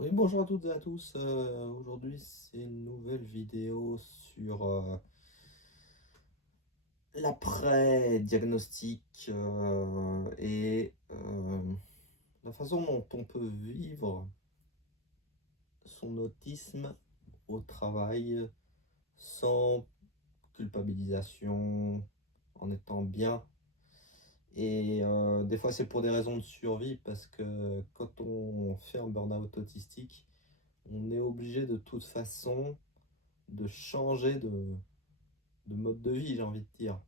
Oui, bonjour à toutes et à tous. Aujourd'hui, c'est une nouvelle vidéo sur l'après-diagnostic et la façon dont on peut vivre son autisme au travail sans culpabilisation, en étant bien. Et des fois, c'est pour des raisons de survie parce que quand on fait un burn-out autistique, on est obligé de toute façon de changer de mode de vie, j'ai envie de dire.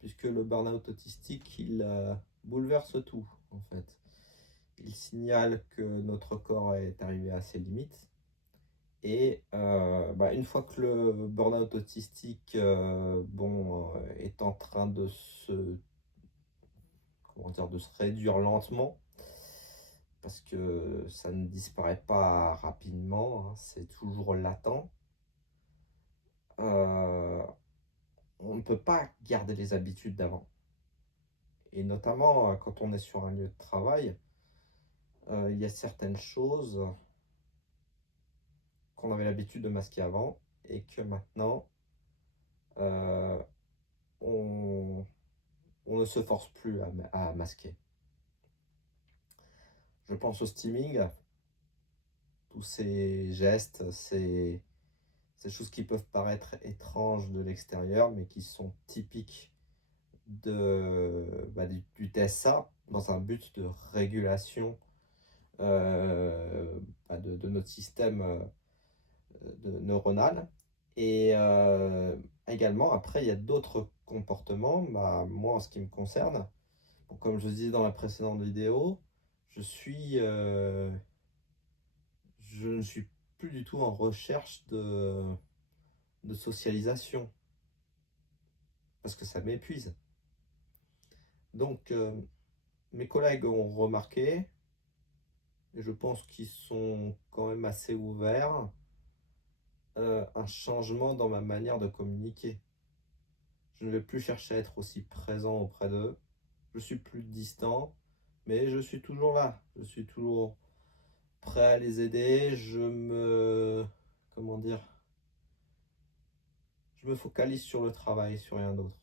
Puisque le burn-out autistique, il bouleverse tout, en fait. Il signale que notre corps est arrivé à ses limites. Et une fois que le burn-out autistique est en train de se réduire lentement, parce que ça ne disparaît pas rapidement, hein, c'est toujours latent, euh, on ne peut pas garder les habitudes d'avant. Et notamment, quand on est sur un lieu de travail, il y a certaines choses qu'on avait l'habitude de masquer avant et que maintenant, heu, on on ne se force plus à masquer. Je pense au steaming, tous ces gestes, ces choses qui peuvent paraître étranges de l'extérieur, mais qui sont typiques du TSA dans un but de régulation, de notre système, neuronal. Et également, après, il y a d'autres comportements. Moi, en ce qui me concerne, bon, comme je disais dans la précédente vidéo, je suis, je ne suis plus du tout en recherche de socialisation parce que ça m'épuise. Donc, mes collègues ont remarqué, et je pense qu'ils sont quand même assez ouverts, un changement dans ma manière de communiquer. Je ne vais plus chercher à être aussi présent auprès d'eux. Je suis plus distant, mais je suis toujours là. Je suis toujours prêt à les aider. Comment dire? Je me focalise sur le travail, sur rien d'autre.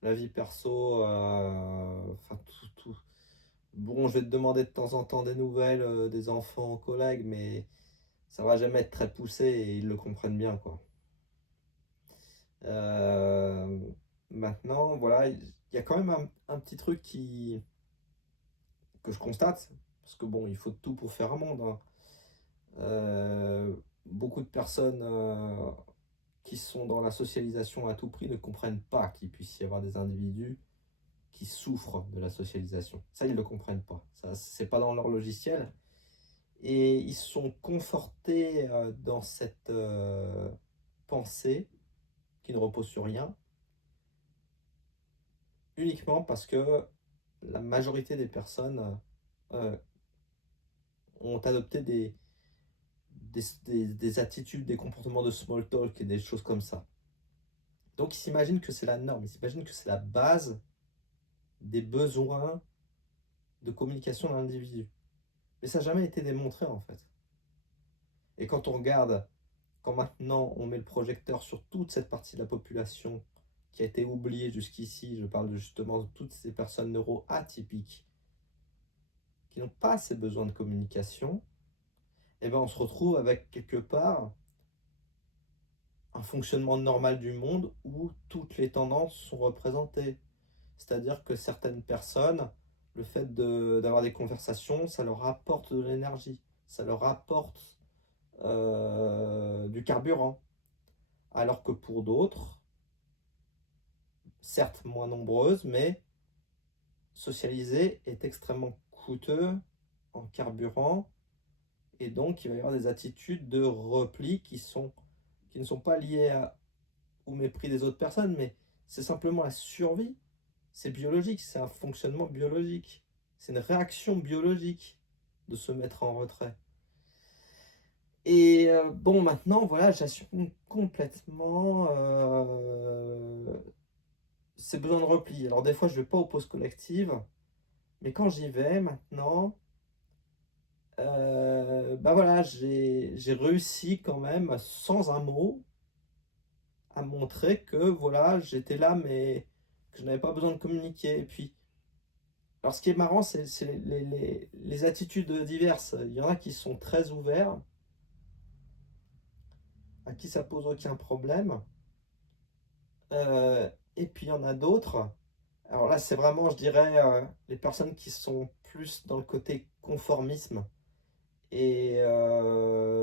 La vie perso, tout. Bon, je vais te demander de temps en temps des nouvelles des enfants, collègues, mais ça va jamais être très poussé et ils le comprennent bien, quoi. Euh, Maintenant, voilà, il y a quand même un petit truc que je constate, parce que bon, il faut tout pour faire un monde, hein. Beaucoup de personnes qui sont dans la socialisation à tout prix ne comprennent pas qu'il puisse y avoir des individus qui souffrent de la socialisation. Ça, ils ne le comprennent pas. Ça, c'est pas dans leur logiciel. Et ils sont confortés dans cette pensée qui ne repose sur rien, uniquement parce que la majorité des personnes euh, ont adopté des attitudes, des comportements de small talk et des choses comme ça. Donc ils s'imaginent que c'est la norme, ils s'imaginent que c'est la base des besoins de communication d'un individu. Mais ça n'a jamais été démontré en fait. Et quand on regarde, quand maintenant on met le projecteur sur toute cette partie de la population qui a été oubliée jusqu'ici, je parle justement de toutes ces personnes neuroatypiques qui n'ont pas ces besoins de communication, et ben on se retrouve avec quelque part un fonctionnement normal du monde où toutes les tendances sont représentées. C'est-à-dire que certaines personnes, le fait d'avoir des conversations, ça leur apporte de l'énergie, ça leur apporte du carburant. Alors que pour d'autres, certes moins nombreuses, mais socialiser est extrêmement coûteux en carburant. Et donc, il va y avoir des attitudes de repli qui ne sont pas liées au mépris des autres personnes, mais c'est simplement la survie. C'est biologique, c'est un fonctionnement biologique. C'est une réaction biologique de se mettre en retrait. Et bon, maintenant, voilà, j'assume complètement ces besoins de repli. Alors, des fois, je ne vais pas aux pauses collectives, mais quand j'y vais maintenant, bah, voilà, j'ai réussi quand même, sans un mot, à montrer que voilà, j'étais là, mais que je n'avais pas besoin de communiquer. Et puis, alors ce qui est marrant, c'est les attitudes diverses. Il y en a qui sont très ouverts, à qui ça pose aucun problème. Et puis il y en a d'autres, alors là, c'est vraiment, je dirais, les personnes qui sont plus dans le côté conformisme et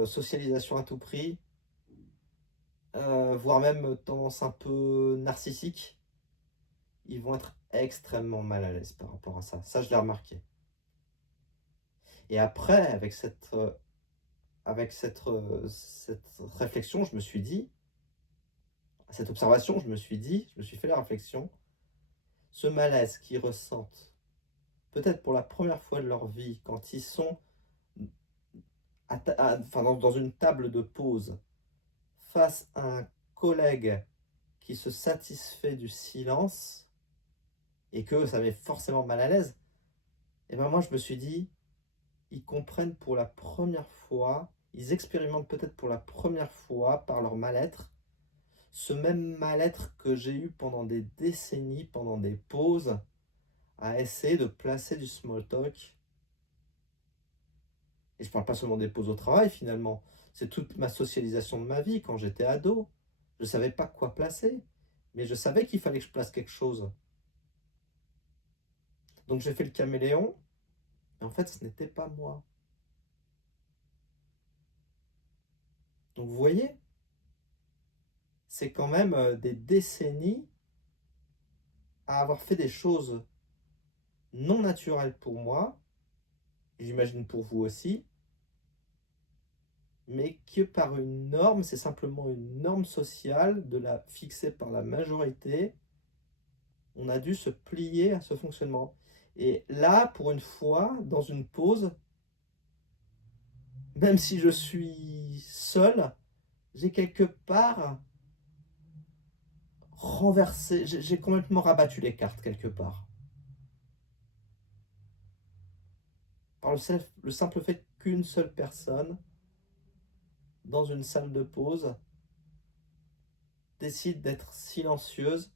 socialisation à tout prix, voire même tendance un peu narcissique. Ils vont être extrêmement mal à l'aise par rapport à ça. Ça, je l'ai remarqué. Et après, cette réflexion, je me suis dit, cette observation, je me suis fait la réflexion, ce malaise qu'ils ressentent, peut-être pour la première fois de leur vie, quand ils sont enfin, dans une table de pause, face à un collègue qui se satisfait du silence, et que ça met forcément mal à l'aise, et ben moi je me suis dit, ils comprennent pour la première fois, ils expérimentent peut-être pour la première fois par leur mal-être, ce même mal-être que j'ai eu pendant des décennies, pendant des pauses, à essayer de placer du small talk. Et je parle pas seulement des pauses au travail finalement, c'est toute ma socialisation de ma vie quand j'étais ado. Je savais pas quoi placer, mais je savais qu'il fallait que je place quelque chose. Donc j'ai fait le caméléon, et en fait ce n'était pas moi. Donc vous voyez, c'est quand même des décennies à avoir fait des choses non naturelles pour moi, j'imagine pour vous aussi, mais que par une norme, c'est simplement une norme sociale fixée par la majorité, on a dû se plier à ce fonctionnement. Et là, pour une fois, dans une pause, même si je suis seul, j'ai quelque part renversé, j'ai complètement rabattu les cartes quelque part. Par le simple fait qu'une seule personne, dans une salle de pause, décide d'être silencieuse,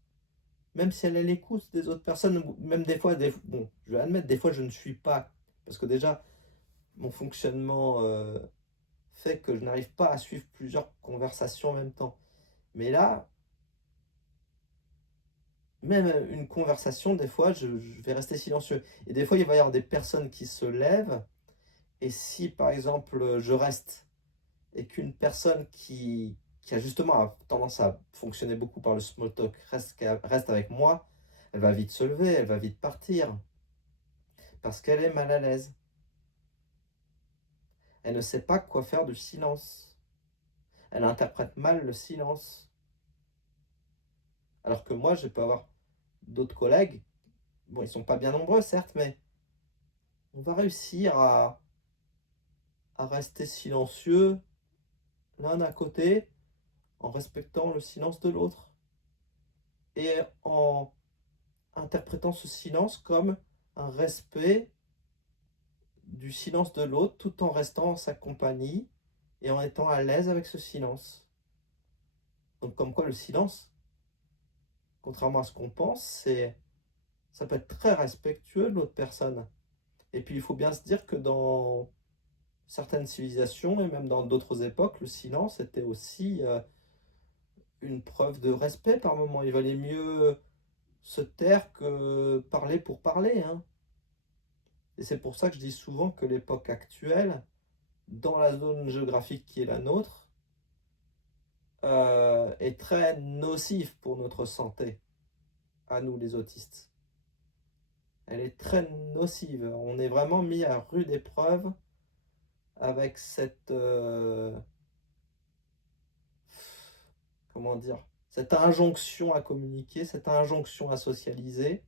même si elle est à l'écoute des autres personnes, ou même des fois, bon, je vais admettre, des fois je ne suis pas, parce que déjà, mon fonctionnement fait que je n'arrive pas à suivre plusieurs conversations en même temps. Mais là, même une conversation, des fois, je vais rester silencieux. Et des fois, il va y avoir des personnes qui se lèvent. Et si, par exemple, je reste et qu'une personne qui a justement tendance à fonctionner beaucoup par le small talk reste avec moi, elle va vite se lever, elle va vite partir. Parce qu'elle est mal à l'aise. Elle ne sait pas quoi faire du silence. Elle interprète mal le silence. Alors que moi, je peux avoir d'autres collègues. Bon, ils sont pas bien nombreux, certes, mais on va réussir à rester silencieux l'un d'un côté en respectant le silence de l'autre et en interprétant ce silence comme un respect du silence de l'autre tout en restant en sa compagnie et en étant à l'aise avec ce silence. Donc comme quoi le silence, contrairement à ce qu'on pense, ça peut être très respectueux de l'autre personne. Et puis il faut bien se dire que dans certaines civilisations et même dans d'autres époques, le silence était aussi une preuve de respect par moment. Il valait mieux se taire que parler pour parler, hein. Et c'est pour ça que je dis souvent que l'époque actuelle, dans la zone géographique qui est la nôtre, est très nocive pour notre santé, à nous les autistes. Elle est très nocive. On est vraiment mis à rude épreuve avec comment dire, cette injonction à communiquer, cette injonction à socialiser,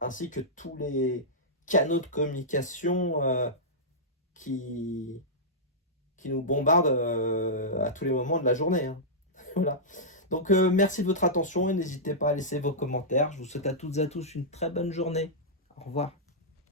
ainsi que tous les canaux de communication qui, qui nous bombardent à tous les moments de la journée, hein. Voilà. Donc merci de votre attention et n'hésitez pas à laisser vos commentaires. Je vous souhaite à toutes et à tous une très bonne journée. Au revoir.